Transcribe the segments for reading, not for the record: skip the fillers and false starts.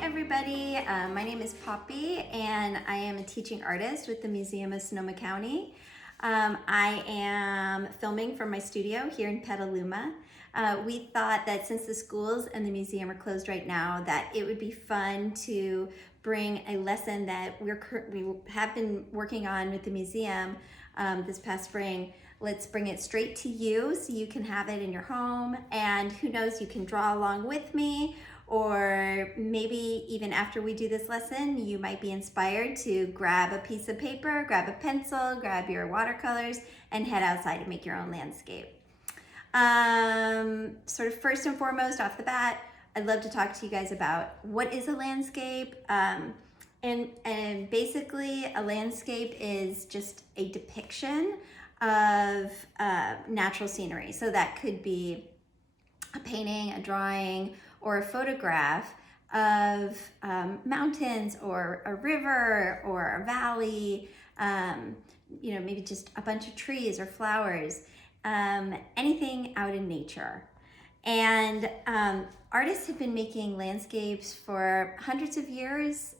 everybody. My name is Poppy and I am a teaching artist with the Museum of Sonoma County. I am filming from my studio here in Petaluma. We thought that since the schools and the museum are closed right now, that it would be fun to bring a lesson that we have been working on with the museum this past spring. Let's bring it straight to you so you can have it in your home, and who knows, you can draw along with me, or maybe even after we do this lesson, you might be inspired to grab a piece of paper, grab a pencil, grab your watercolors, and head outside and make your own landscape. Sort of first and foremost, off the bat, I'd love to talk to you guys about what is a landscape. And basically, a landscape is just a depiction of natural scenery. So that could be a painting, a drawing, or a photograph of mountains or a river or a valley, maybe just a bunch of trees or flowers, anything out in nature. And artists have been making landscapes for hundreds of years,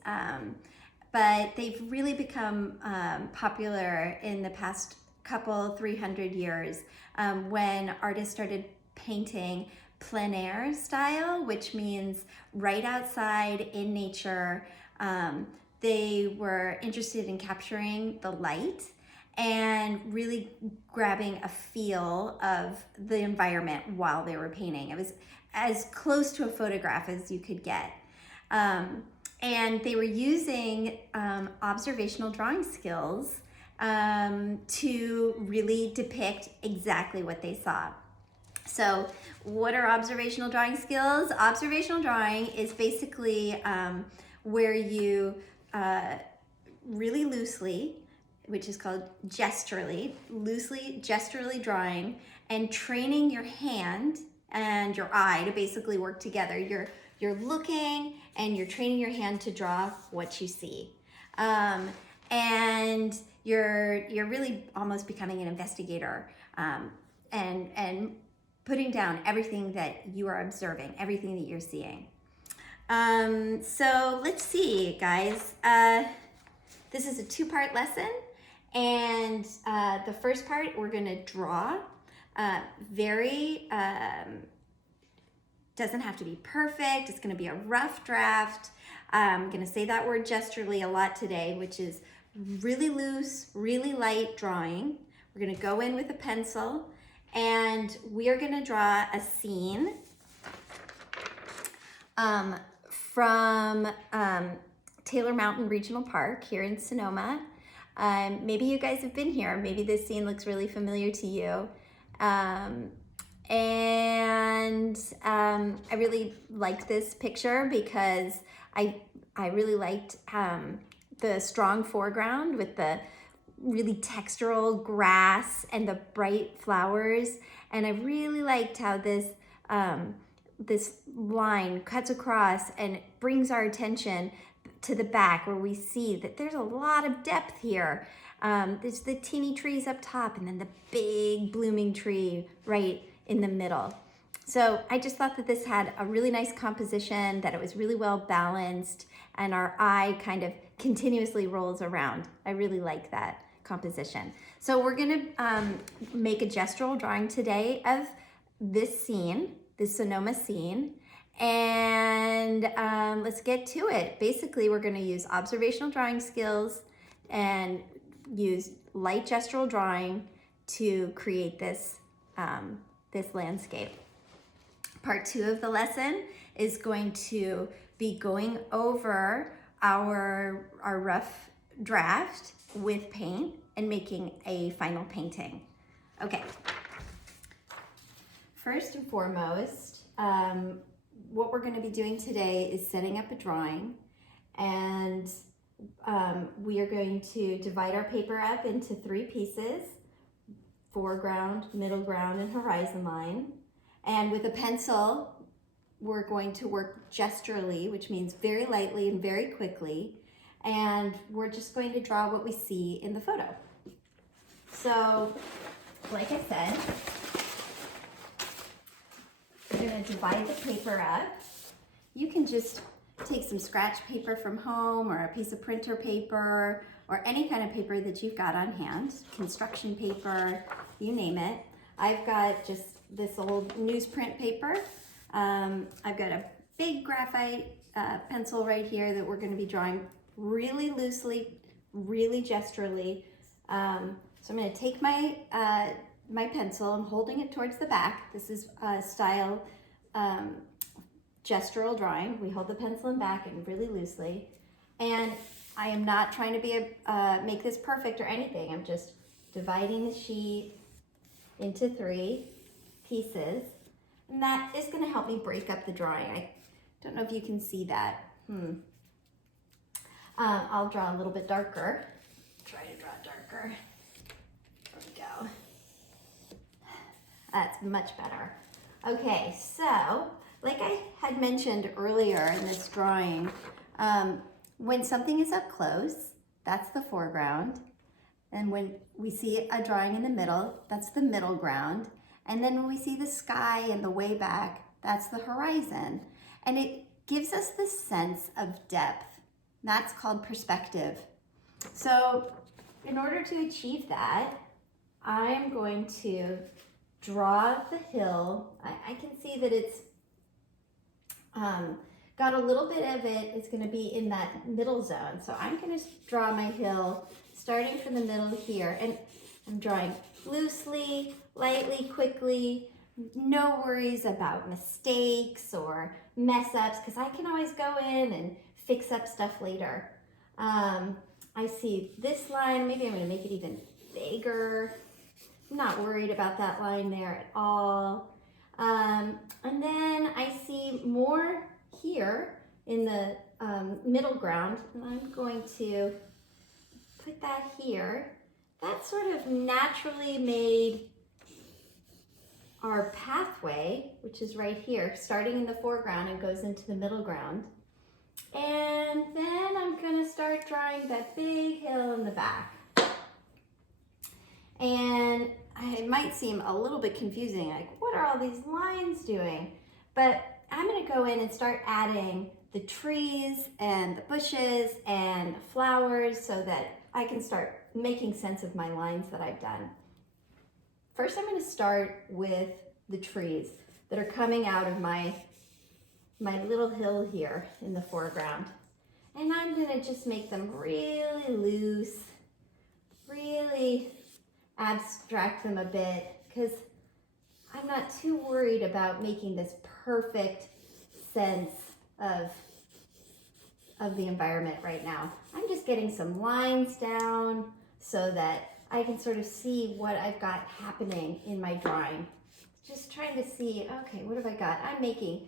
but they've really become popular in the past 300 years when artists started painting plein air style, which means right outside in nature. They were interested in capturing the light and really grabbing a feel of the environment while they were painting. It was as close to a photograph as you could get. And they were using observational drawing skills to really depict exactly what they saw. So what are observational drawing skills? Observational drawing is basically where you really loosely, which is called gesturally drawing, and training your hand and your eye to basically work together. You're looking and you're training your hand to draw what you see. And you're really almost becoming an investigator and putting down everything that you are observing, everything that you're seeing. So let's see, guys. This is a two-part lesson, and the first part we're gonna draw. Doesn't have to be perfect. It's gonna be a rough draft. I'm gonna say that word gesturally a lot today, which is really loose, really light drawing. We're gonna go in with a pencil, and we are gonna draw a scene from Taylor Mountain Regional Park here in Sonoma. Maybe you guys have been here. Maybe this scene looks really familiar to you. I really liked this picture because I really liked the strong foreground with the really textural grass and the bright flowers, and I really liked how this line cuts across and brings our attention to the back, where we see that there's a lot of depth here. There's the teeny trees up top and then the big blooming tree right in the middle. So I just thought that this had a really nice composition, that it was really well balanced, and our eye kind of continuously rolls around. I really like that composition. So we're gonna make a gestural drawing today of this scene, this Sonoma scene, and let's get to it. Basically, we're gonna use observational drawing skills and use light gestural drawing to create this, this landscape. Part 2 of the lesson is going to be going over our rough draft with paint and making a final painting. Okay. First and foremost, what we're going to be doing today is setting up a drawing, and we are going to divide our paper up into 3 pieces: foreground, middle ground, and horizon line. And with a pencil, we're going to work gesturally, which means very lightly and very quickly, and we're just going to draw what we see in the photo. So, like I said, we're going to divide the paper up. You can just take some scratch paper from home or a piece of printer paper or any kind of paper that you've got on hand, construction paper, you name it. I've got just this old newsprint paper. I've got a big graphite pencil right here that we're going to be drawing really loosely, really gesturally. So I'm going to take my my pencil. I'm holding it towards the back. This is style gestural drawing. We hold the pencil in back and really loosely. And I am not trying to be make this perfect or anything. I'm just dividing the sheet into 3 pieces. And that is going to help me break up the drawing. I don't know if you can see that. I'll draw a little bit darker. Try to draw darker. There we go. That's much better. Okay, so like I had mentioned earlier in this drawing, when something is up close, that's the foreground. And when we see a drawing in the middle, that's the middle ground. And then when we see the sky and the way back, that's the horizon. And it gives us this sense of depth. That's called perspective. So in order to achieve that, I'm going to draw the hill. I can see that it's got a little bit of it. It's going to be in that middle zone. So I'm going to draw my hill starting from the middle here. And I'm drawing loosely, lightly, quickly. No worries about mistakes or mess ups because I can always go in and fix up stuff later. I see this line. Maybe I'm going to make it even bigger. I'm not worried about that line there at all. And then I see more here in the middle ground, and I'm going to put that here. That sort of naturally made our pathway, which is right here, starting in the foreground and goes into the middle ground. And then I'm going to start drawing that big hill in the back. And it might seem a little bit confusing, like what are all these lines doing? But I'm going to go in and start adding the trees and the bushes and flowers so that I can start making sense of my lines that I've done. First, I'm going to start with the trees that are coming out of my little hill here in the foreground. And I'm going to just make them really loose, really abstract them a bit because I'm not too worried about making this perfect sense of the environment right now. I'm just getting some lines down so that I can sort of see what I've got happening in my drawing. Just trying to see, okay, what have I got? I'm making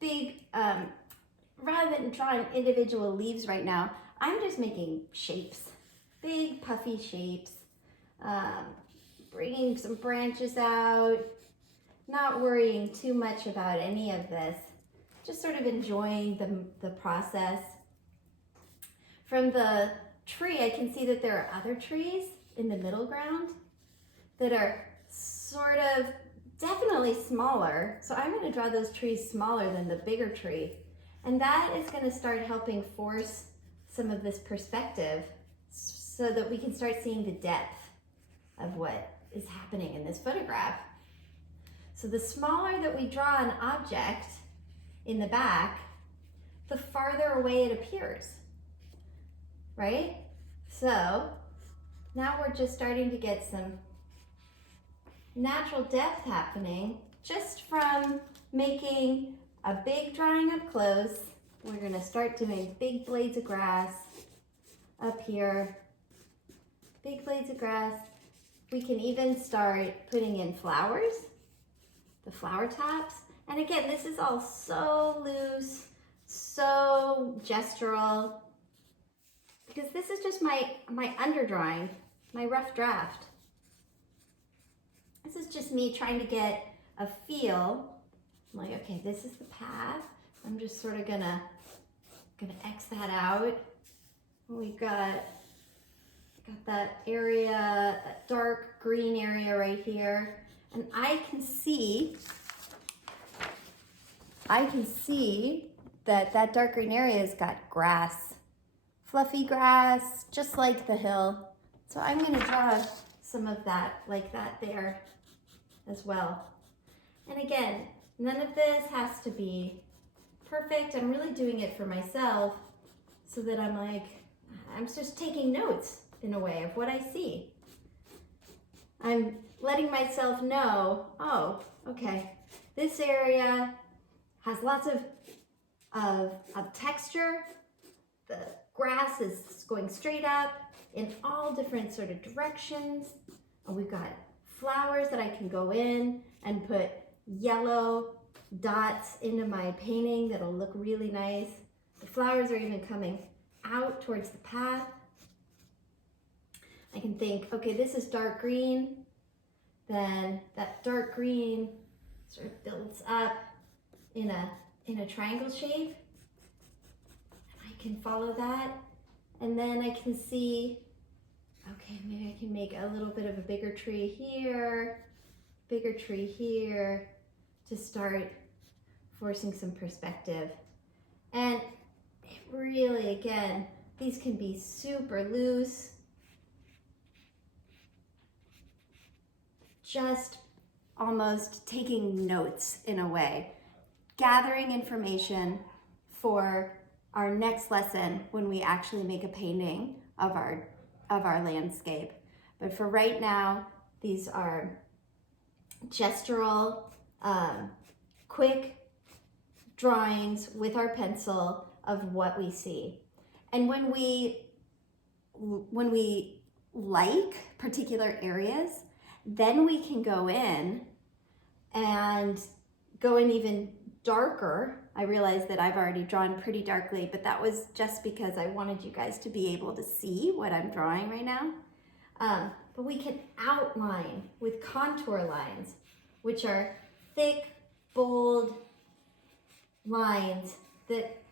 big, rather than drawing individual leaves right now, I'm just making shapes, big puffy shapes, bringing some branches out, not worrying too much about any of this, just sort of enjoying the process. From the tree, I can see that there are other trees in the middle ground that are sort of definitely smaller. So I'm going to draw those trees smaller than the bigger tree. And that is going to start helping force some of this perspective so that we can start seeing the depth of what is happening in this photograph. So the smaller that we draw an object in the back, the farther away it appears, right? So now we're just starting to get some natural depth happening just from making a big drawing up close. We're going to start doing big blades of grass up here, big blades of grass. We can even start putting in flowers, the flower tops. And again, this is all so loose, so gestural, because this is just my underdrawing, my rough draft. This is just me trying to get a feel. I'm like, okay, this is the path. I'm just sort of gonna X that out. We've got that area, that dark green area right here. And I can see that dark green area has got grass, fluffy grass, just like the hill. So I'm gonna draw some of that like that there as well. And again, none of this has to be perfect. I'm really doing it for myself so that I'm just taking notes in a way of what I see. I'm letting myself know, oh, okay, this area has lots of texture. The grass is going straight up in all different sort of directions. And we've got flowers that I can go in and put yellow dots into my painting that'll look really nice. The flowers are even coming out towards the path. I can think, okay, this is dark green. Then that dark green sort of builds up in a triangle shape. And I can follow that. And then I can see, okay, maybe I can make a little bit of a bigger tree here, to start forcing some perspective. And it really, again, these can be super loose. Just almost taking notes in a way, gathering information for our next lesson when we actually make a painting of our landscape. But for right now, these are gestural, quick drawings with our pencil of what we see. And when we like particular areas, then we can go in and go in even darker. I realize that I've already drawn pretty darkly, but that was just because I wanted you guys to be able to see what I'm drawing right now. But we can outline with contour lines, which are thick, bold lines that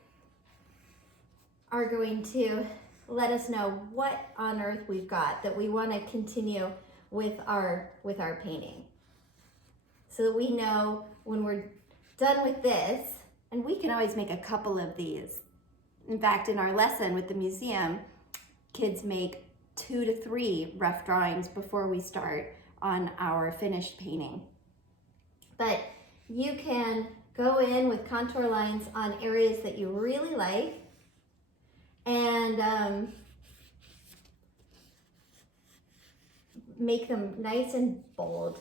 are going to let us know what on earth we've got that we want to continue with our painting. So that we know when we're done with this, and we can always make a couple of these. In fact, in our lesson with the museum, kids make 2 to 3 rough drawings before we start on our finished painting. But you can go in with contour lines on areas that you really like, and make them nice and bold.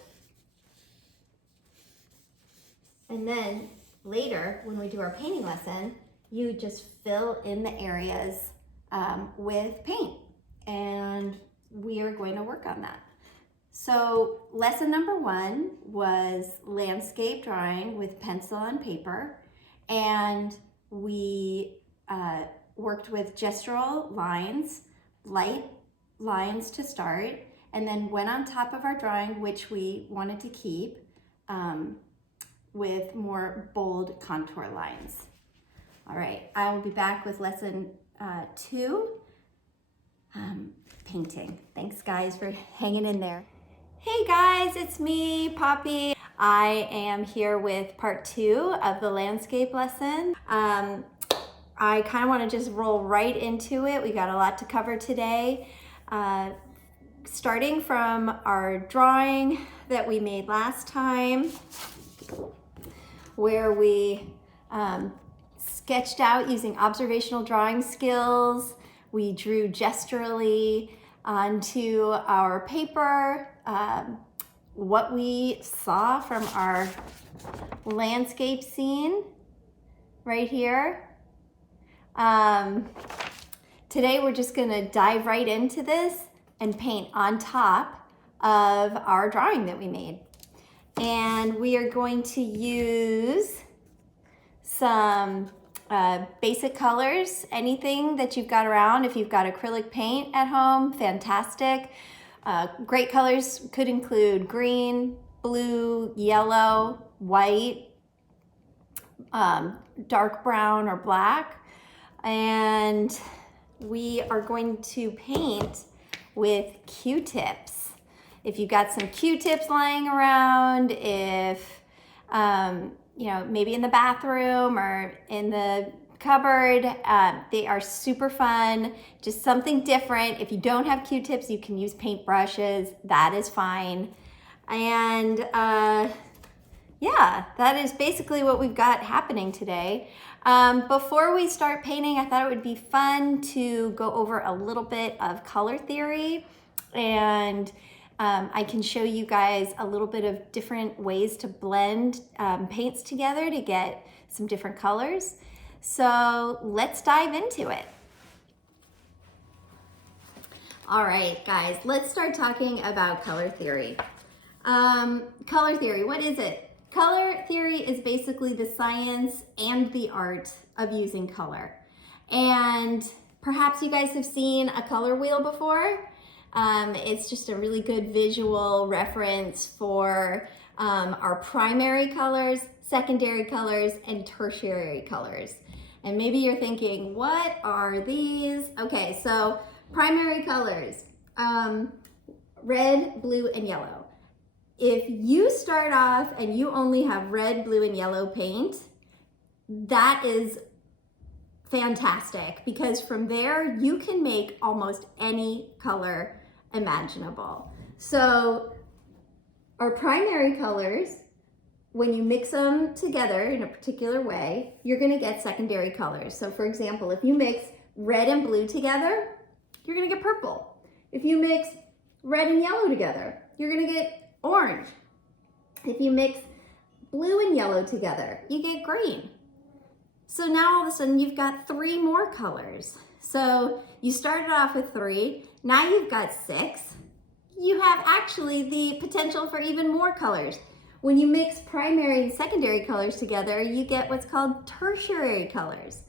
And then later, when we do our painting lesson, you just fill in the areas with paint. And we are going to work on that. So lesson number 1 was landscape drawing with pencil and paper. And we worked with gestural lines, light lines to start, and then went on top of our drawing, which we wanted to keep, with more bold contour lines. All right, I will be back with lesson 2, painting. Thanks guys for hanging in there. Hey guys, it's me, Poppy. I am here with part 2 of the landscape lesson. I kind of want to just roll right into it. We got a lot to cover today. Starting from our drawing that we made last time, where we sketched out using observational drawing skills. We drew gesturally onto our paper what we saw from our landscape scene right here. Today we're just gonna dive right into this and paint on top of our drawing that we made. And we are going to use some basic colors, anything that you've got around. If you've got acrylic paint at home, fantastic. Great colors could include green, blue, yellow, white, dark brown or black. And we are going to paint with Q-tips. If you've got some Q-tips lying around, if you know, maybe in the bathroom or in the cupboard. They are super fun, just something different. If you don't have Q-tips, you can use paintbrushes. That is fine. And yeah, that is basically what we've got happening today. Before we start painting, I thought it would be fun to go over a little bit of color theory, and I can show you guys a little bit of different ways to blend paints together to get some different colors. So let's dive into it. All right, guys, let's start talking about color theory. Color theory, what is it? Color theory is basically the science and the art of using color. And perhaps you guys have seen a color wheel before. It's just a really good visual reference for our primary colors, secondary colors, and tertiary colors. And maybe you're thinking, what are these? Okay, so primary colors, red, blue, and yellow. If you start off and you only have red, blue, and yellow paint, that is fantastic, because from there you can make almost any color imaginable. So our primary colors, when you mix them together in a particular way, you're gonna get secondary colors. So for example, if you mix red and blue together, you're gonna get purple. If you mix red and yellow together, you're gonna get orange. If you mix blue and yellow together, you get green. So now all of a sudden you've got 3 more colors. So you started off with 3, now you've got 6. You have actually the potential for even more colors. When you mix primary and secondary colors together, you get what's called tertiary colors.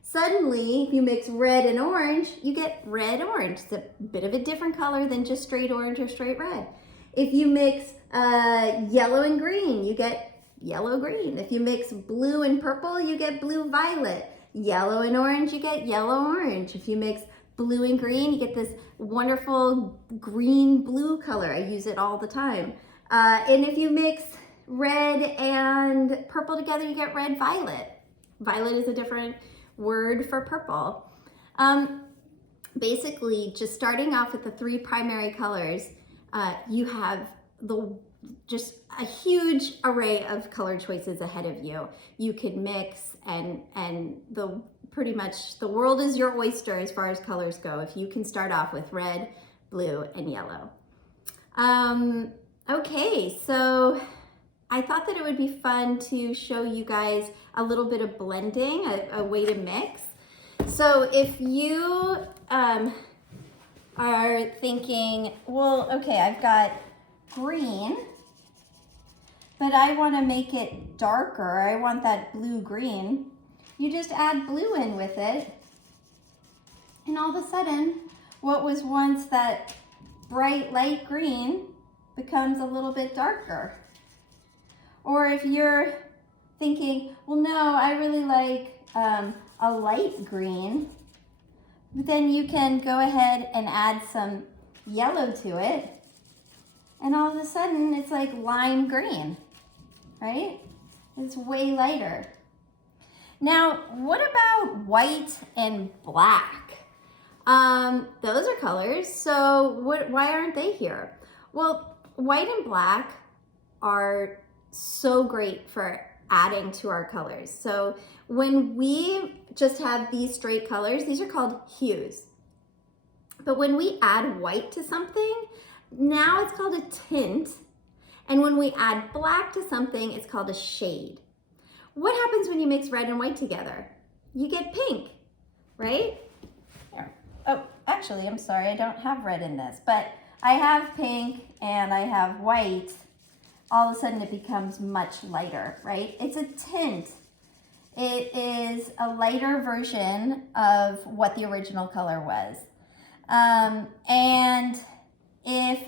Suddenly, if you mix red and orange, you get red-orange. It's a bit of a different color than just straight orange or straight red. If you mix yellow and green, you get yellow-green. If you mix blue and purple, you get blue-violet. Yellow and orange, you get yellow-orange. If you mix blue and green, you get this wonderful green-blue color. I use it all the time. And if you mix red and purple together, you get red-violet. Violet is a different word for purple. Basically, just starting off with the 3 primary colors, you have just a huge array of color choices ahead of you. You could mix, and pretty much the world is your oyster as far as colors go, if you can start off with red, blue, and yellow. Okay, so I thought that it would be fun to show you guys a little bit of blending, a way to mix. So if you are thinking, well, okay, I've got green, but I want to make it darker. I want that blue-green. You just add blue in with it, and all of a sudden, what was once that bright light green becomes a little bit darker. Or if you're thinking, well, no, I really like a light green, then you can go ahead and add some yellow to it, and all of a sudden it's like lime green, right? It's way lighter. Now, what about white and black? Those are colors, so why aren't they here? Well, white and black are so great for adding to our colors. So when we just have these straight colors, these are called hues. But when we add white to something, now it's called a tint. And when we add black to something, it's called a shade. What happens when you mix red and white together? You get pink, right? Oh, actually, I'm sorry, I don't have red in this, but I have pink and I have white. All of a sudden it becomes much lighter, right? It's a tint. It is a lighter version of what the original color was. And if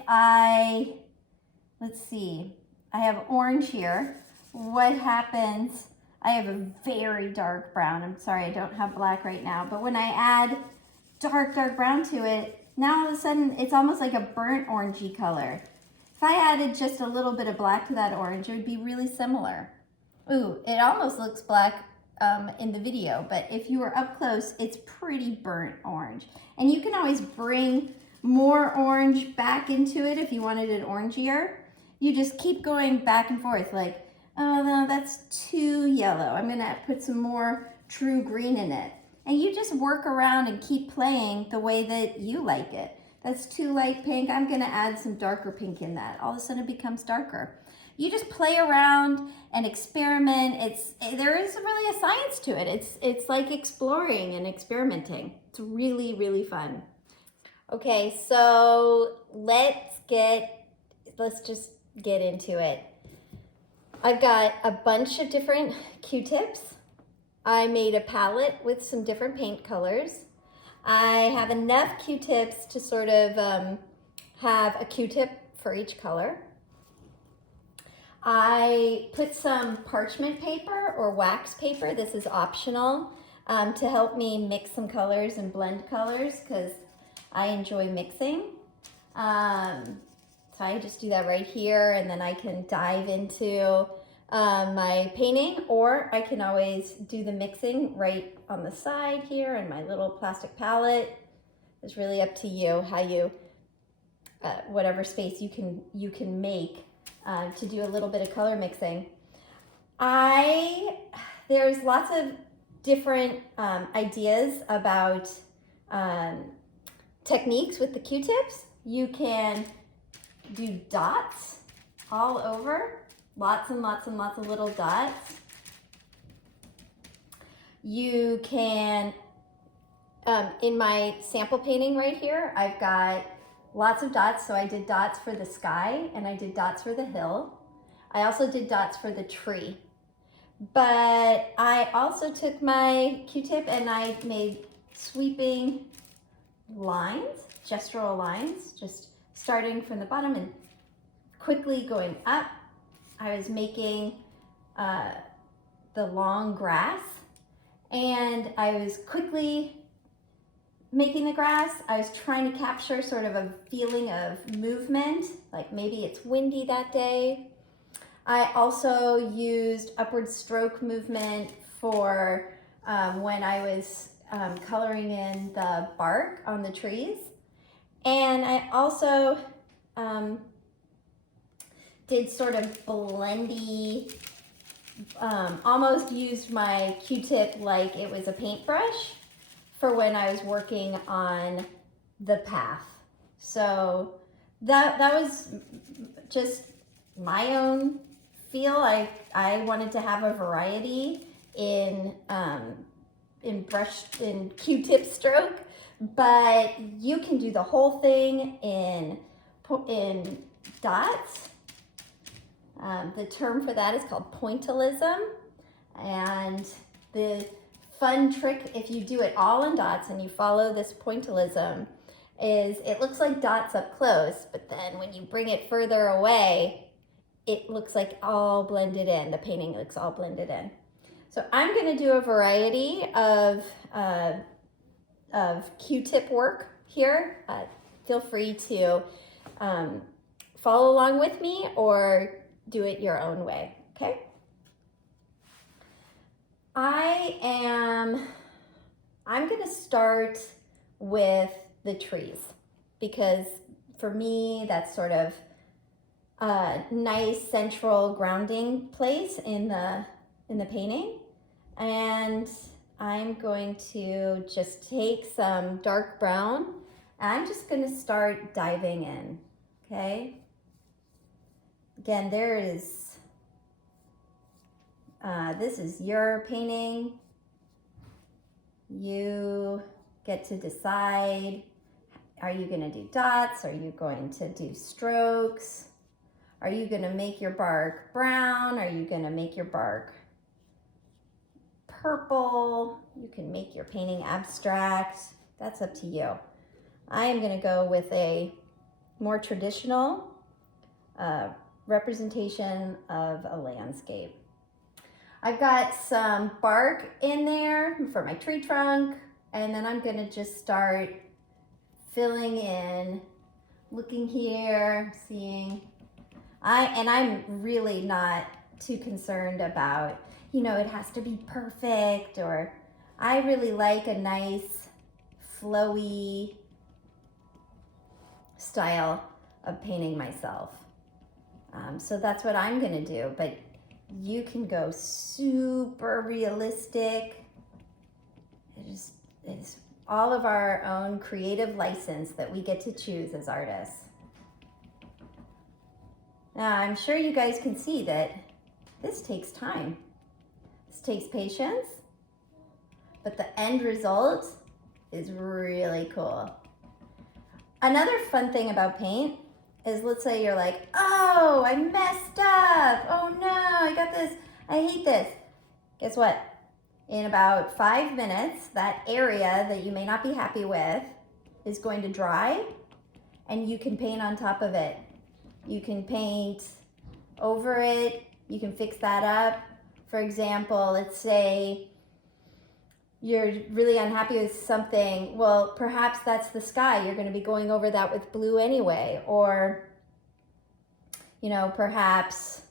let's see, I have orange here. What happens? I have a very dark brown. I'm sorry, I don't have black right now, but when I add dark brown to it, now all of a sudden it's almost like a burnt orangey color. If I added just a little bit of black to that orange, it would be really similar. Ooh, it almost looks black in the video, but if you were up close, it's pretty burnt orange. And you can always bring more orange back into it if you wanted it orangier. You just keep going back and forth like, oh no, that's too yellow. I'm gonna put some more true green in it. And you just work around and keep playing the way that you like it. That's too light pink. I'm gonna add some darker pink in that. All of a sudden it becomes darker. You just play around and experiment. There is really a science to it. It's like exploring and experimenting. It's really, really fun. Okay, so let's just get into it. I've got a bunch of different Q-tips. I made a palette with some different paint colors. I have enough Q-tips to sort of have a Q-tip for each color. I put some parchment paper or wax paper, this is optional, to help me mix some colors and blend colors because I enjoy mixing. So I just do that right here, and then I can dive into my painting, or I can always do the mixing right on the side here in my little plastic palette. It's really up to you how you, whatever space you can make to do a little bit of color mixing. There's lots of different ideas about techniques with the Q-tips. You can do dots all over, lots and lots and lots of little dots. You can, in my sample painting right here, I've got lots of dots. So I did dots for the sky and I did dots for the hill. I also did dots for the tree. But I also took my Q-tip and I made sweeping lines, gestural lines, just starting from the bottom and quickly going up. I was making the long grass, and I was quickly making the grass. I was trying to capture sort of a feeling of movement, like maybe it's windy that day. I also used upward stroke movement for when I was coloring in the bark on the trees. And I also did sort of blendy, almost used my Q-tip like it was a paintbrush for when I was working on the path. So that was just my own feel. I wanted to have a variety in Q-tip stroke, but you can do the whole thing in dots. The term for that is called Pointillism, and the fun trick, if you do it all in dots and you follow this Pointillism, is it looks like dots up close, but then when you bring it further away, it looks like all blended in. The painting looks all blended in. So I'm going to do a variety of Q-tip work here. Feel free to follow along with me or do it your own way, okay? I'm going to start with the trees because for me that's sort of a nice central grounding place in the painting. And I'm going to just take some dark brown and I'm just going to start diving in, okay? Again, this is your painting. You get to decide, are you going to do dots? Are you going to do strokes? Are you going to make your bark brown? Are you going to make your bark purple? You can make your painting abstract. That's up to you. I am going to go with a more traditional representation of a landscape. I've got some bark in there for my tree trunk, and then I'm going to just start filling in, looking here, seeing. I'm really not too concerned about, you know, it has to be perfect, or I really like a nice flowy style of painting myself. So that's what I'm gonna do, but you can go super realistic. It's all of our own creative license that we get to choose as artists. Now, I'm sure you guys can see that this takes time. This takes patience, but the end result is really cool. Another fun thing about paint is, let's say you're like, oh, I messed up. Oh no, I got this. I hate this. Guess what? In about 5 minutes, that area that you may not be happy with is going to dry, and you can paint on top of it. You can paint over it. You can fix that up. For example, let's say you're really unhappy with something. Well, perhaps that's the sky. You're going to be going over that with blue anyway. Or, you know, perhaps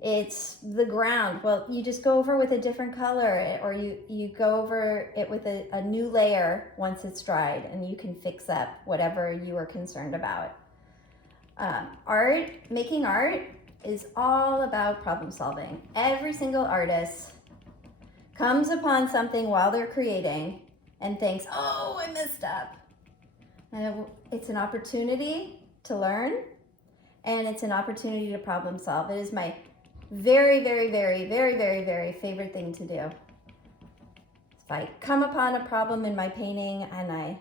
it's the ground. Well, you just go over with a different color, or you go over it with a new layer once it's dried, and you can fix up whatever you were concerned about. Making art is all about problem solving. Every single artist comes upon something while they're creating and thinks, oh, I messed up. And it's an opportunity to learn, and it's an opportunity to problem solve. It is my very, very, very, very, very, very favorite thing to do. If I come upon a problem in my painting and I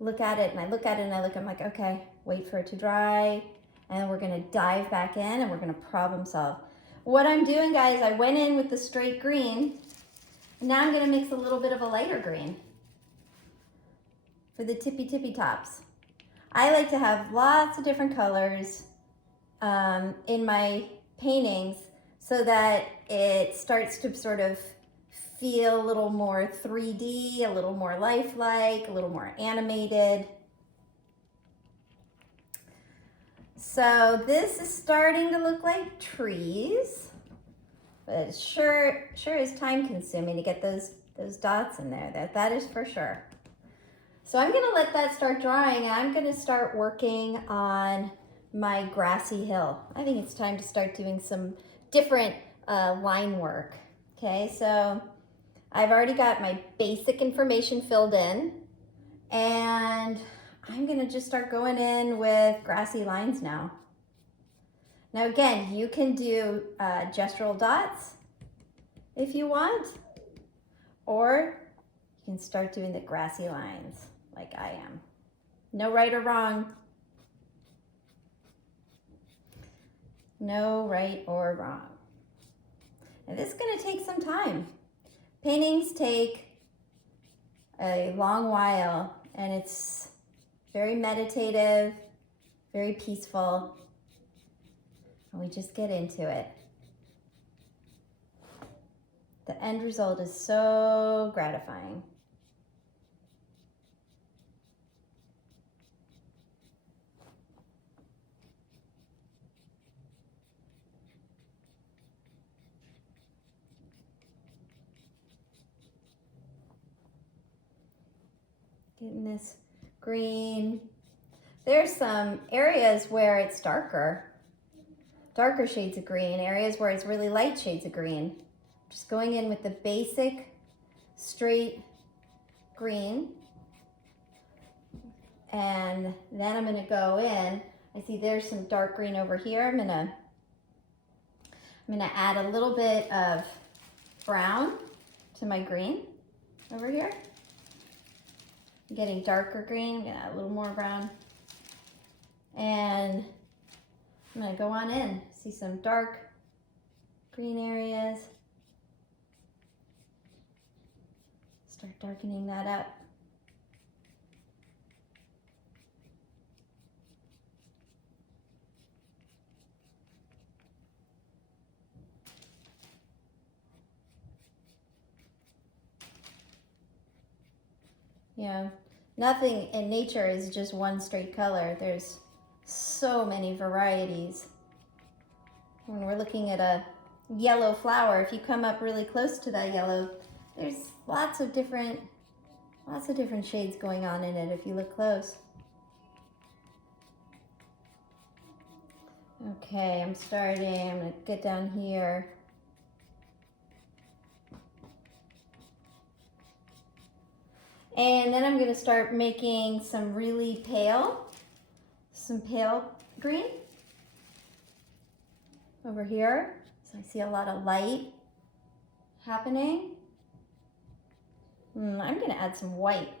look at it and I look at it and I look, I'm like, okay, wait for it to dry, and then we're gonna dive back in and we're gonna problem solve. What I'm doing, guys, I went in with the straight green, and now I'm gonna mix a little bit of a lighter green for the tippy tops. I like to have lots of different colors in my paintings so that it starts to sort of feel a little more 3D, a little more lifelike, a little more animated. So this is starting to look like trees, but it sure is time consuming to get those dots in there. That is for sure. So I'm gonna let that start drying, and I'm gonna start working on my grassy hill. I think it's time to start doing some different line work. Okay, so I've already got my basic information filled in, and I'm gonna just start going in with grassy lines now. Now again, you can do gestural dots if you want, or you can start doing the grassy lines like I am. No right or wrong. No right or wrong. And this is gonna take some time. Paintings take a long while, and it's very meditative, very peaceful, and we just get into it. The end result is so gratifying. Getting this green. There's some areas where it's darker shades of green, areas where it's really light shades of green. Just going in with the basic straight green, and then I'm gonna go in. I see there's some dark green over here. I'm gonna add a little bit of brown to my green over here. I'm getting darker green. I'm gonna add a little more brown. And I'm gonna go on in. See some dark green areas. Start darkening that up. You know, nothing in nature is just one straight color. There's so many varieties. When we're looking at a yellow flower, if you come up really close to that yellow, there's lots of different shades going on in it if you look close. Okay, I'm gonna get down here. And then I'm gonna start making some really pale green over here. So I see a lot of light happening. I'm gonna add some white.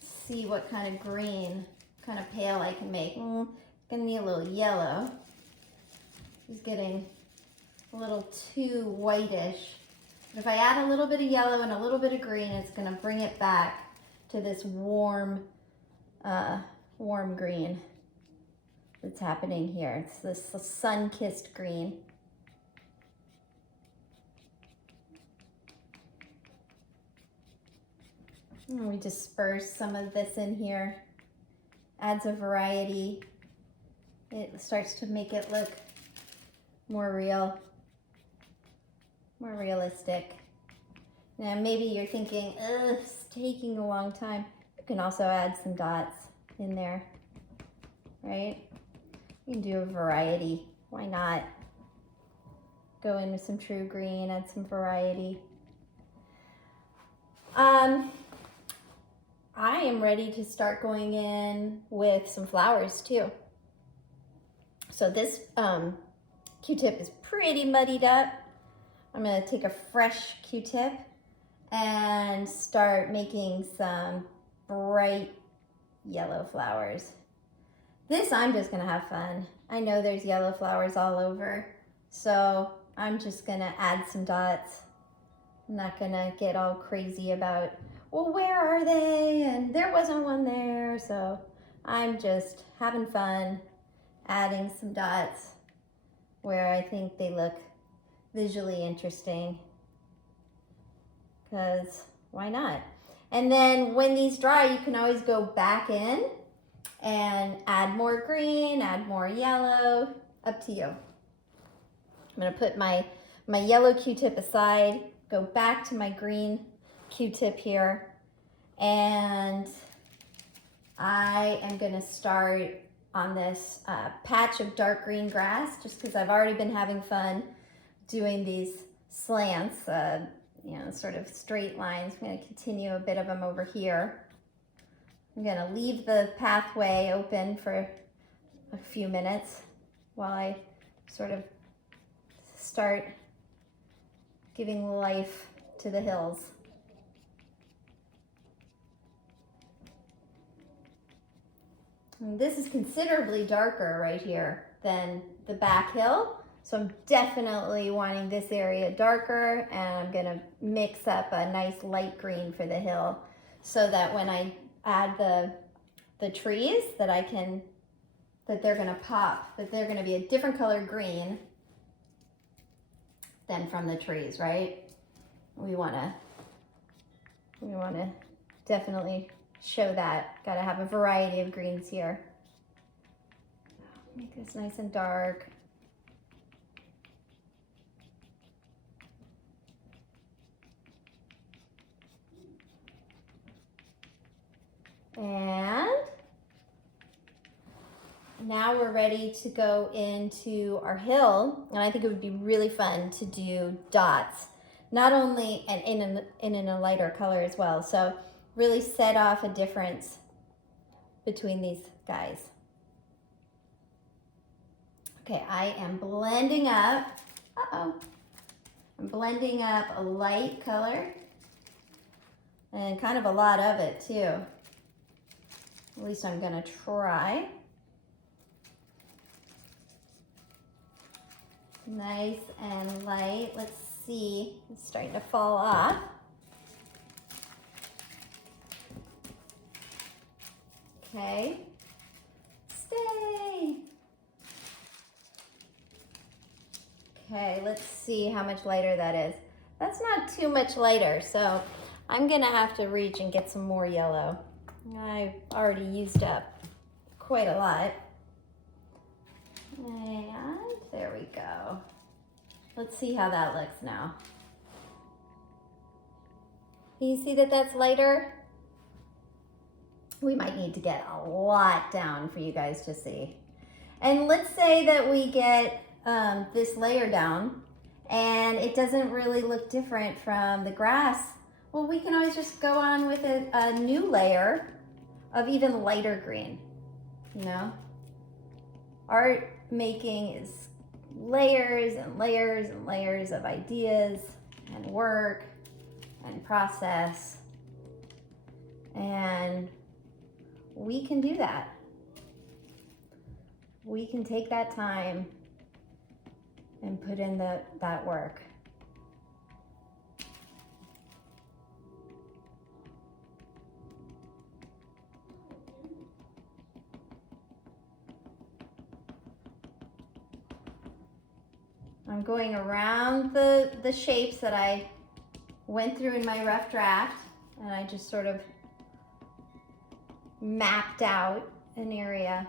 See what kind of green, kind of pale I can make. Gonna need a little yellow. It's getting a little too whitish. But if I add a little bit of yellow and a little bit of green, it's gonna bring it back to this warm green that's happening here. It's this sun-kissed green. And we disperse some of this in here. Adds a variety. It starts to make it look more real, more realistic. Now maybe you're thinking, ugh, it's taking a long time. You can also add some dots in there, right? You can do a variety. Why not? Go in with some true green, add some variety. I am ready to start going in with some flowers too. So this Q-tip is pretty muddied up. I'm gonna take a fresh Q-tip and start making some bright yellow flowers. This, I'm just gonna have fun. I know there's yellow flowers all over, so I'm just gonna add some dots. I'm not gonna get all crazy about, well, where are they? And there wasn't one there. So I'm just having fun, adding some dots where I think they look visually interesting, because why not? And then when these dry, you can always go back in and add more green, add more yellow, up to you. I'm gonna put my yellow Q-tip aside, go back to my green Q-tip here, and I am gonna start on this patch of dark green grass, just because I've already been having fun doing these slants, you know, sort of straight lines. I'm gonna continue a bit of them over here. I'm gonna leave the pathway open for a few minutes while I sort of start giving life to the hills. And this is considerably darker right here than the back hill. So I'm definitely wanting this area darker, and I'm gonna mix up a nice light green for the hill so that when I add the trees that they're gonna pop, that they're gonna be a different color green than from the trees, right? We wanna definitely show that. Gotta have a variety of greens here. Make this nice and dark. And now we're ready to go into our hill, and I think it would be really fun to do dots, not only and in a lighter color as well. So really set off a difference between these guys. Okay, I am blending up. I'm blending up a light color, and kind of a lot of it too. At least I'm gonna try. Nice and light. Let's see, it's starting to fall off. Okay, stay. Okay, let's see how much lighter that is. That's not too much lighter, so I'm gonna have to reach and get some more yellow. I already used up quite a lot. And There we go. Let's see how that looks now. You see that that's lighter? We might need to get a lot down for you guys to see. And let's say that we get this layer down and it doesn't really look different from the grass. Well, we can always just go on with a new layer of even lighter green, you know? Art making is layers and layers and layers of ideas and work and process. And we can do that. We can take that time and put in that work. I'm going around the shapes that I went through in my rough draft, and I just sort of mapped out an area.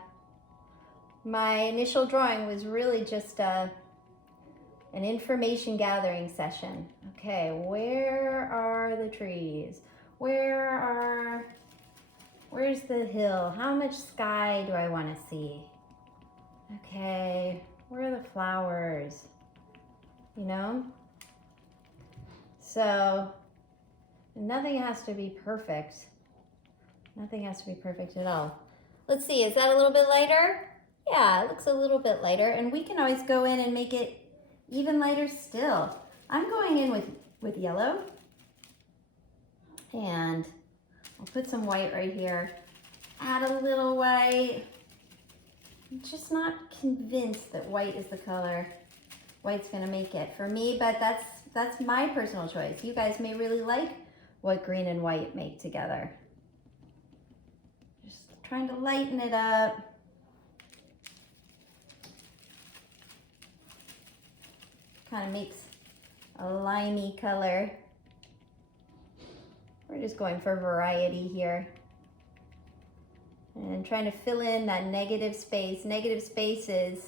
My initial drawing was really just an information gathering session. Okay, where are the trees? Where's the hill? How much sky do I want to see? Okay, where are the flowers? You know? So nothing has to be perfect. Nothing has to be perfect at all. Let's see, is that a little bit lighter? Yeah, it looks a little bit lighter, and we can always go in and make it even lighter still. I'm going in with yellow, and I'll put some white right here. Add a little white. I'm just not convinced that white is the color. White's gonna make it for me, but that's my personal choice. You guys may really like what green and white make together. Just trying to lighten it up. Kind of makes a limey color. We're just going for variety here. And trying to fill in that negative space. Negative space is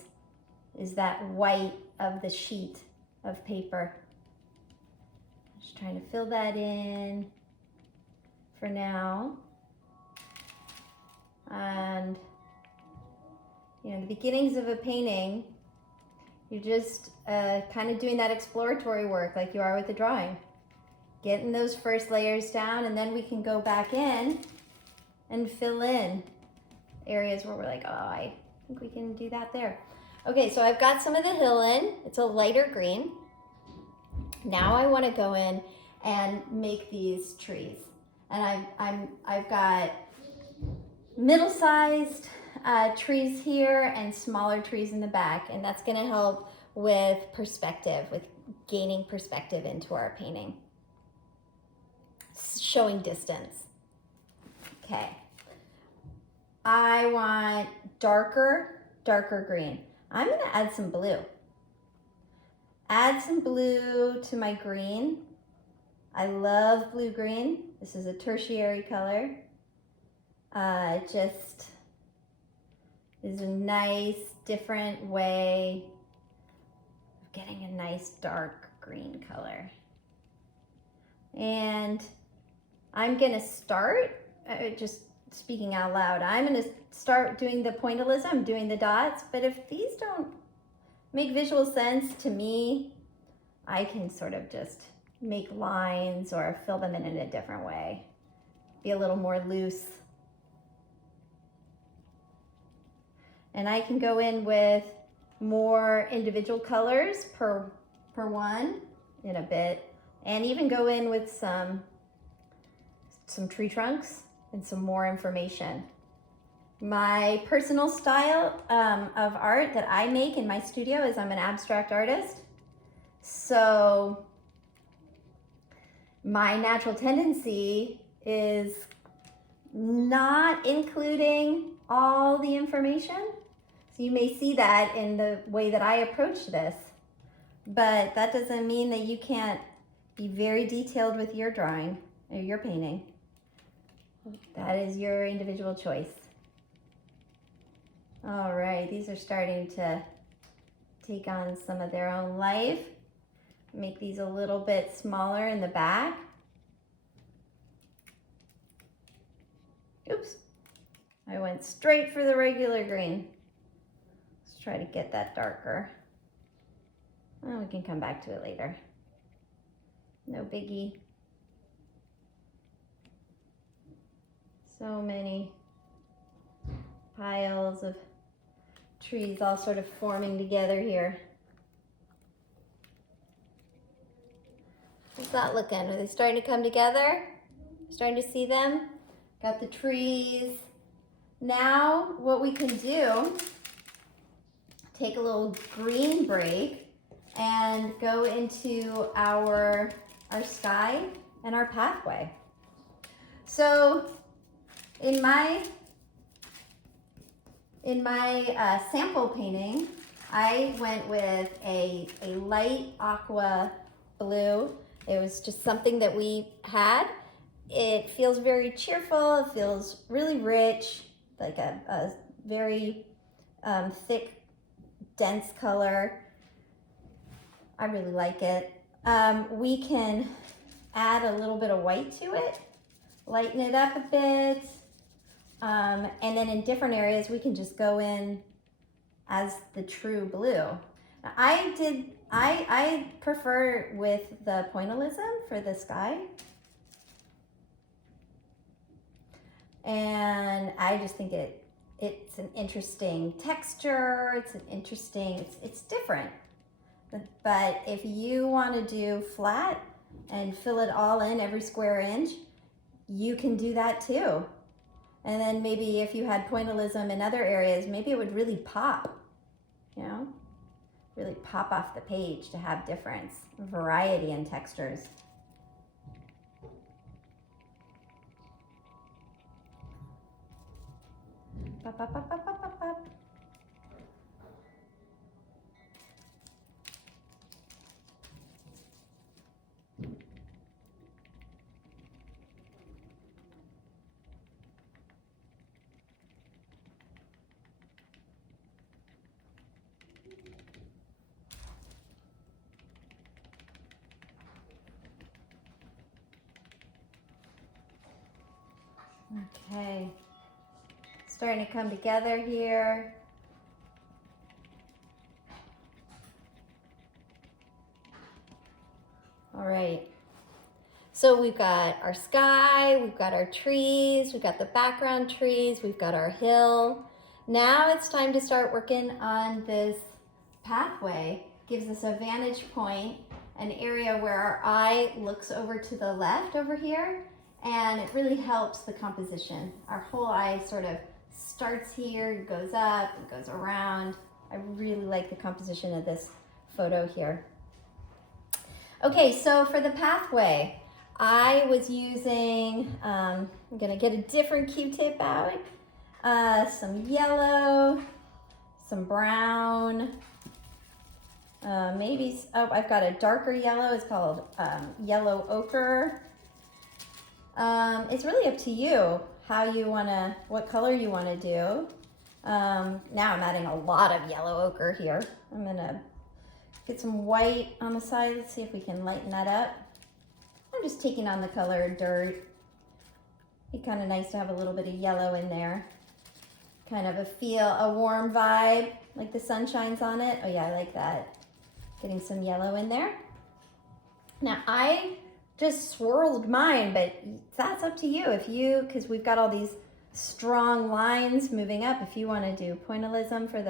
that white of the sheet of paper. Just trying to fill that in for now. And you know, the beginnings of a painting, you're just kind of doing that exploratory work like you are with the drawing. Getting those first layers down, and then we can go back in and fill in areas where we're like, oh, I think we can do that there. Okay, so I've got some of the hill in. It's a lighter green. Now I want to go in and make these trees. And I've got middle-sized trees here and smaller trees in the back, and that's going to help with perspective, with gaining perspective into our painting. Showing distance. Okay. I want darker green. I'm going to add some blue. Add some blue to my green. I love blue-green. This is a tertiary color. It just is a nice, different way of getting a nice dark green color. And I'm going to start, just speaking out loud, I'm going to start doing the pointillism, doing the dots, but if these don't make visual sense to me, I can sort of just make lines or fill them in a different way. Be a little more loose. And I can go in with more individual colors per one in a bit, and even go in with some tree trunks and some more information. My personal style of art that I make in my studio is I'm an abstract artist. So my natural tendency is not including all the information. So you may see that in the way that I approach this, but that doesn't mean that you can't be very detailed with your drawing or your painting. That is your individual choice. All right, these are starting to take on some of their own life. Make these a little bit smaller in the back. Oops, I went straight for the regular green. Let's try to get that darker. Well, we can come back to it later. No biggie. So many piles of trees all sort of forming together here. How's that looking? Are they starting to come together? Starting to see them? Got the trees. Now what we can do, take a little green break and go into our sky and our pathway. So in my sample painting, I went with a light aqua blue. It was just something that we had. It feels very cheerful. It feels really rich, like a very thick, dense color. I really like it. We can add a little bit of white to it, lighten it up a bit, and then in different areas we can just go in as the true blue. Now, I prefer with the Pointillism for the sky. And I just think it's an interesting texture. It's different. But if you want to do flat and fill it all in every square inch, you can do that too. And then maybe if you had Pointillism in other areas, maybe it would really pop, you know? Really pop off the page to have difference, variety in textures. Pop, pop, pop, pop, pop, pop, pop. Okay, starting to come together here. All right, so we've got our sky, we've got our trees, we've got the background trees, we've got our hill. Now it's time to start working on this pathway. Gives us a vantage point, an area where our eye looks over to the left over here, and it really helps the composition. Our whole eye sort of starts here, goes up, and goes around. I really like the composition of this photo here. Okay, so for the pathway, I was using, I'm gonna get a different Q-tip out, some yellow, some brown, maybe, oh, I've got a darker yellow. It's called yellow ochre. It's really up to you how you wanna, what color you wanna do. Now I'm adding a lot of yellow ochre here. I'm gonna get some white on the side. Let's see if we can lighten that up. I'm just taking on the color dirt. It'd be kind of nice to have a little bit of yellow in there. Kind of a warm vibe, like the sun shines on it. Oh yeah, I like that. Getting some yellow in there. Now I just swirled mine, but that's up to you. If you, because we've got all these strong lines moving up. If you want to do Pointillism for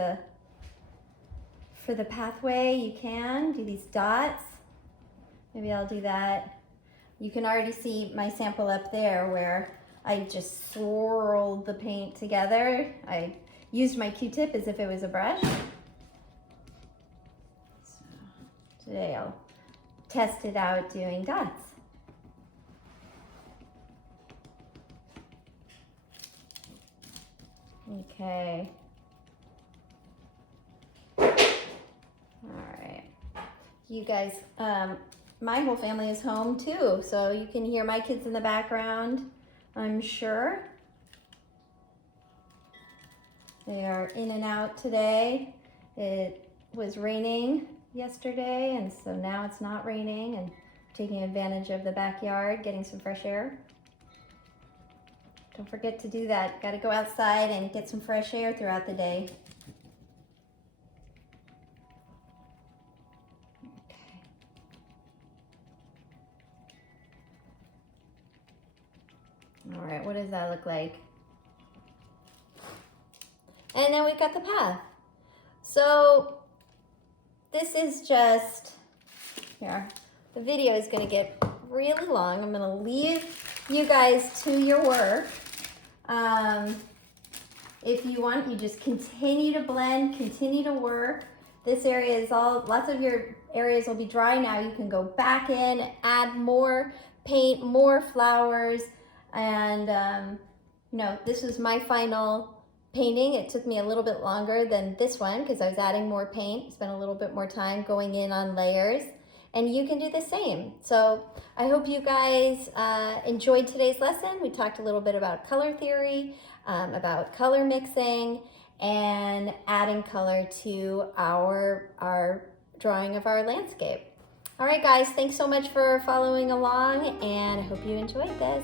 the pathway, you can do these dots. Maybe I'll do that. You can already see my sample up there where I just swirled the paint together. I used my Q-tip as if it was a brush. So today I'll test it out doing dots. Okay. All right. You guys, my whole family is home too, so you can hear my kids in the background, I'm sure. They are in and out today. It was raining yesterday, and so now it's not raining, and taking advantage of the backyard, getting some fresh air. Don't forget to do that. Got to go outside and get some fresh air throughout the day. Okay. All right, what does that look like? And then we've got the path. So this is just, here, the video is gonna get really long. I'm gonna leave you guys to your work. If you want, you just continue to blend, continue to work. This area is lots of your areas will be dry now. You can go back in, add more paint, more flowers, and you know, this is my final painting. It took me a little bit longer than this one because I was adding more paint, spent a little bit more time going in on layers, and you can do the same. So I hope you guys enjoyed today's lesson. We talked a little bit about color theory, about color mixing, and adding color to our drawing of our landscape. All right, guys, thanks so much for following along, and I hope you enjoyed this.